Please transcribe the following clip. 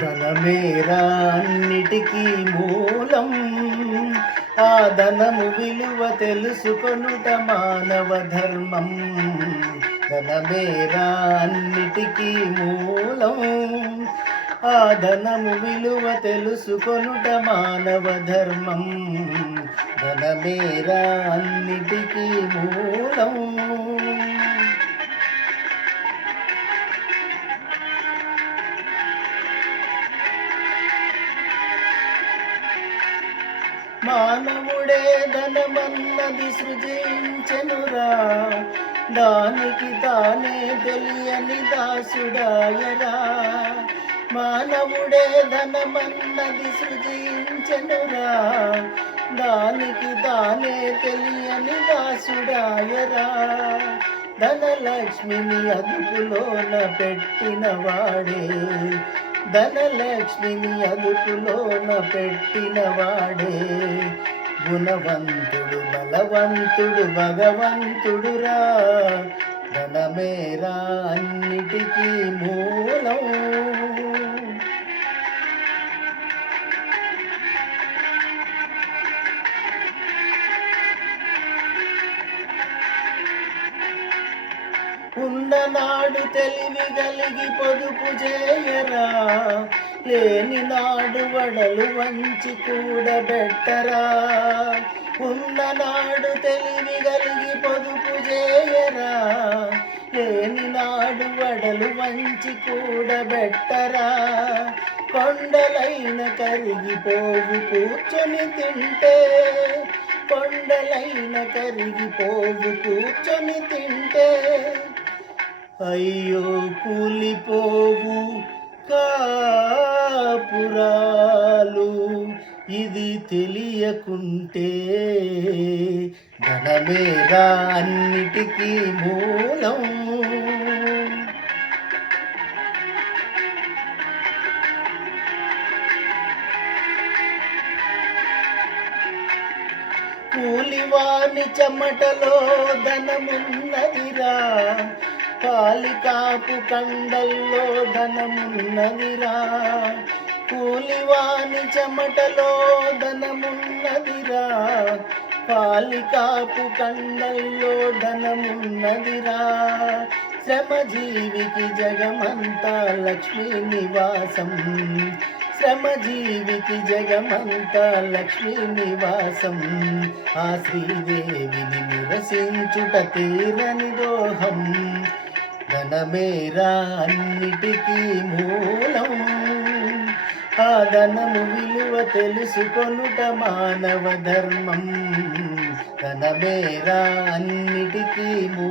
ధనమేరా అన్నిటికీ మూలం. ఆ ధనము విలువ తెలుసుకొనుట మానవ ధర్మం. ధనమేరా అన్నిటికీ మూలం. ఆ ధనము విలువ తెలుసుకొనుట మానవ ధర్మం. ధనమేరా అన్నిటికీ మూలం. మానవుడే ధనమన్నది సృజించెనురా, దానికి తానే తెలియని దాసుడాయరా. మానవుడే ధనమన్నది సృజించెనురా, దానికి తానే తెలియని దాసుడాయరా. ధనలక్ష్మిని అదుపులోన పెట్టిన వాడే, ధనలక్ష్మిని అదుపులోన పెట్టిన వాడే గుణవంతుడు, బలవంతుడు, భగవంతుడురా. ధనమేరా అన్నిటికీ మూలం. ఉన్ననాడు తెలివి కలిగి పొదుపు చేయరా, లేని నాడు వడలు వంచి కూడబెట్టరా. ఉన్ననాడు తెలివి కలిగి పొదుపు చేయరా, లేని నాడు వడలు వంచి కూడబెట్టరా. కొండలైన కరిగిపోవు కూర్చొని తింటే, కొండలైన కరిగిపోవు కూర్చొని తింటే. అయ్యో కూలిపోవు కాపురాలు ఇది తెలియకుంటే. ధనమేరా అన్నిటికీ మూలం. కూలివాని చెమటలో ధనమున్నదిరా, కాలికాపు కండల్లో ధనమున్నదిరా. కూలివాని చెమటలో ధనమున్నదిరా, కాలికాపు కండల్లో ధనమున్నదిరా. శ్రమజీవికి జగమంతా లక్ష్మీ నివాసం, శ్రమజీవికి జగమంతా లక్ష్మీ నివాసం. ఆ శ్రీదేవిని నిరసించుట తీరని దోహం. ధనమేరా అన్నిటికీ మూలం. ఆ ధనము విలువ తెలుసుకొనుట మానవ ధర్మం. ధనమేరా అన్నిటికీ మూలం.